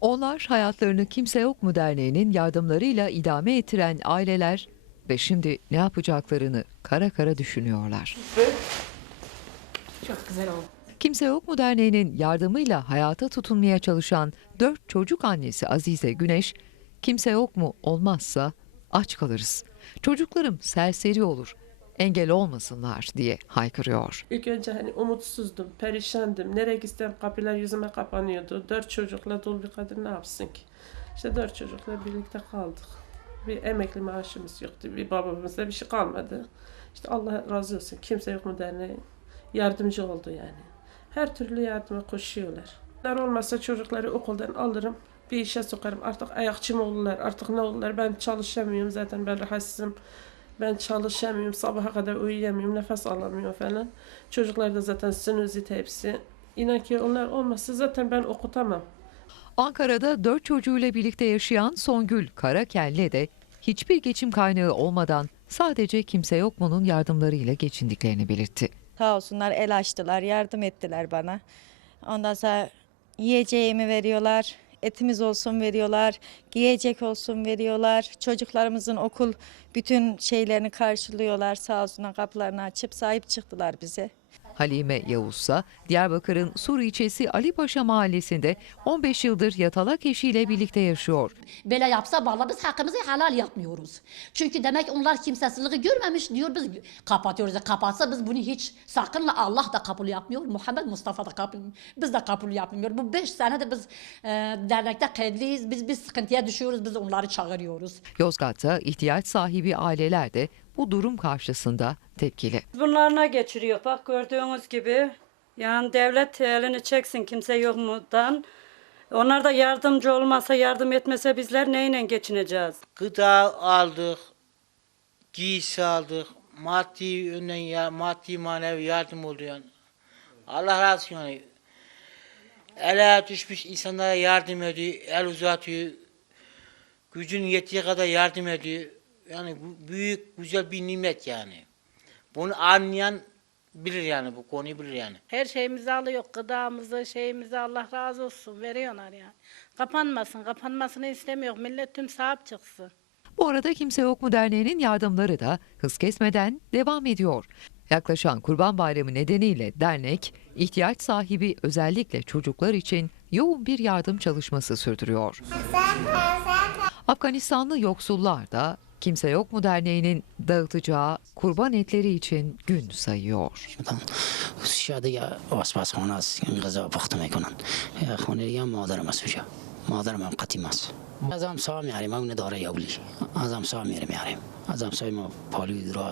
Onlar hayatlarını Kimse Yok mu Derneği'nin yardımlarıyla idame ettiren aileler ve şimdi ne yapacaklarını kara kara düşünüyorlar. Çok güzel oldu. Kimse Yok mu Derneği'nin yardımıyla hayata tutunmaya çalışan dört çocuk annesi Azize Güneş, kimse yok mu olmazsa aç kalırız. Çocuklarım serseri olur, engel olmasınlar diye haykırıyor. İlk önce hani umutsuzdum, perişandım. Nereye gitsem kapılar yüzüme kapanıyordu. Dört çocukla dolu bir kadın ne yapsın ki? İşte dört çocukla birlikte kaldık. Bir emekli maaşımız yoktu. Bir babamızda bir şey kalmadı. İşte Allah razı olsun. Kimse yok mu derneği yardımcı oldu yani. Her türlü yardıma koşuyorlar. Bunlar olmazsa çocukları okuldan alırım. Bir işe sokarım. Artık ayakçı mı olurlar, artık ne olurlar. Ben çalışamıyorum zaten ben rahatsızım. Ben çalışamıyorum, sabaha kadar uyuyamıyorum, nefes alamıyorum falan. Çocuklar da zaten sinüzit hepsi. İnan ki onlar olmasa zaten ben okutamam. Ankara'da dört çocuğuyla birlikte yaşayan Songül Karakelle de hiçbir geçim kaynağı olmadan sadece kimse yok mu'nun yardımlarıyla geçindiklerini belirtti. Sağ olsunlar el açtılar, yardım ettiler bana. Ondan sonra yiyeceğimi veriyorlar, etimiz olsun veriyorlar, giyecek olsun veriyorlar. Çocuklarımızın okul bütün şeylerini karşılıyorlar. Sağ olsunlar kapılarını açıp sahip çıktılar bize. Halime Yavuzsa Diyarbakır'ın Sur ilçesi Alipaşa mahallesinde 15 yıldır yatalak eşiyle birlikte yaşıyor. Böyle yapsa vallahi biz hakkımızı helal yapmıyoruz. Çünkü demek onlar kimsesizliği görmemiş diyor biz kapatıyoruz. Kapatsa biz bunu hiç sakınla Allah da kabul yapmıyor. Muhammed Mustafa da kabul biz de kabul yapmıyor. Bu beş senedir biz e, dernekte kaydlıyız. Biz bir sıkıntıya düşüyoruz. Biz onları çağırıyoruz. Yozgat'ta ihtiyaç sahibi aileler de bu durum karşısında tepkili. Bunlarına geçiriyor. Bak gördüğünüz gibi. Yani devlet elini çeksin kimse yok mudan. Onlar da yardımcı olmasa, yardım etmese bizler neyle geçineceğiz? Gıda aldık, giysi aldık, maddi yönden ya, maddi manevi yardım oldu yani. Allah razı olsun yani. Ele düşmüş insanlara yardım ediyor, el uzatıyor. Gücün yettiği kadar yardım ediyor. Yani bu büyük, güzel bir nimet yani. Bunu anlayan bilir yani, bu konuyu bilir yani. Her şeyimizi alıyor, gıdamızı, şeyimizi Allah razı olsun veriyorlar yani. Kapanmasın, kapanmasını istemiyor. Millet tüm sahip çıksın. Bu arada Kimse Yok mu Derneği'nin yardımları da hız kesmeden devam ediyor. Yaklaşan Kurban Bayramı nedeniyle dernek ihtiyaç sahibi özellikle çocuklar için yoğun bir yardım çalışması sürdürüyor. Afganistanlı yoksullar da Kimse Yok mu Derneği'nin dağıtacağı kurban etleri için gün sayıyor. شدن شاده یا آسپاسخانه است این غذا پخته میکنن خانه دیگه هم مادرم است اونجا مادرم هم قتیم است از همسا میاریم اون داره یابلی از همسا میریم میاریم از همسای ما پالوی را